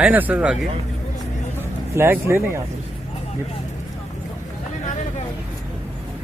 आए ना सर आगे फ्लैग्स ले लें यहाँ पे।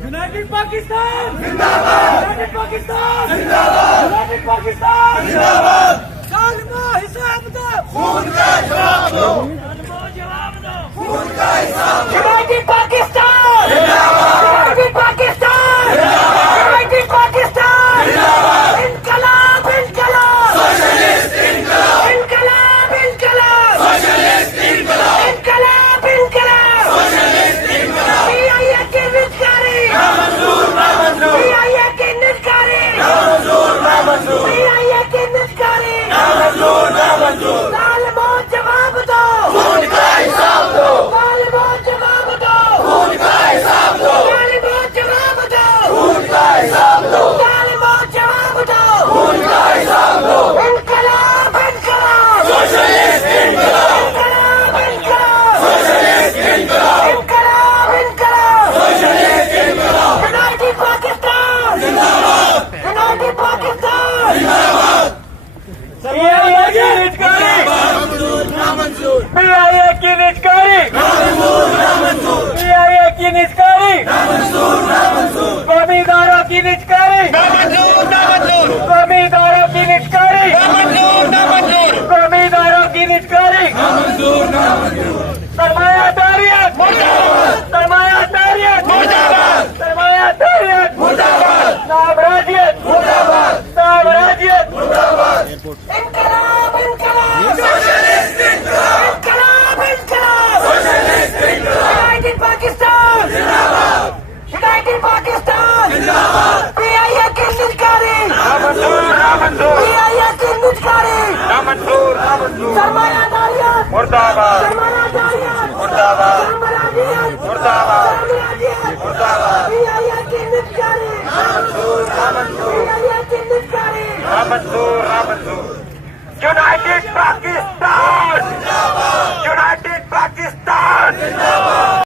यूनाइटेड पाकिस्तान जिंदाबाद, यूनाइटेड पाकिस्तान जिंदाबाद, यूनाइटेड पाकिस्तान जिंदाबाद। जालिमो हिसाब दो, खून का जवाब दो, जालिमो जवाब दो, खून का हिसाब दो। यूनाइटेड पाकिस्तान जिंदाबाद, यूनाइटेड पाकिस्तान जिंदाबाद, यूनाइटेड पाकिस्तान जिंदाबाद। इनकलाब इनकलाब, सोशलिस्ट इनकलाब, इनकलाब इनकलाब, सोशलिस्ट इनकलाब, इनकलाब इनकलाब, सोशलिस्ट इनकलाब। पीआईए के निष्कारी नामंजूर नामंजूर, पीआईए के निष्कारी नामंजूर नामंजूर, पीआईए के निष्कारी नामंजूर नामंजूर। जालिमो जवाब दो, खून का हिसाब दो, जालिमो जवाब दो, खून का हिसाब दो, जालिमो जवाब दो, खून का हिसाब दो, जालिमो जवाब दो, खून का हिसाब दो। इनकलाब इनकलाब, सोशलिस्ट इनकलाब, इनकलाब इनकलाब, सोशलिस्ट इनकलाब, इनकलाब इनकलाब, सोशलिस्ट इनकलाब। यूनाइटेड पाकिस्तान जिंदाबाद, यूनाइटेड पाकिस्तान जिंदाबाद। पीआईए की निष्कारी नामंजूर नामंजूर, पीआईए की निष्कारी नामंजूर नामंजूर, पीआईए की निष्कारी नामंजूर नामंजूर, कौमीदारों की निष्कारी नामंजूर नामंजूर, कौमीदारों की निष्कारी नामंजूर नामंजूर, कौमीदारों की निष्कारी नामंजूर नामंजूर। सरमायादारियत मुर्दाबाद, सरमायादारियत मुर्दाबाद, सरमायादारियत मुर्दाबाद, साम्राज्यत मुर्दाबाद, साम्राज्यत मुर्दाबाद। इनकलाब इनकलाब, सोशलिस्ट इनकलाब, इनकलाब इनकलाब, सोशलिस्ट इनकलाब। यूनाइटेड पाकिस्तान जिंदाबाद, यूनाइटेड पाकिस्तान जिंदाबाद। पीआईए के निष्कारी नामंजूर नामंजूर, पीआईए के निष्कारी नामंजूर नामंजूर। सरमायादारियत मुर्दाबाद, सरमायादारियत मुर्दाबाद, साम्राज्यत मुर्दाबाद, साम्राज्यत मुर्दाबाद। पीआईए के निष्कारी नामंजूर नामंजूर, पीआईए के निष्कारी नामंजूर नामंजूर। यूनाइटेड पाकिस्तान जिंदाबाद, यूनाइटेड पाकिस्तान जिंदाबाद।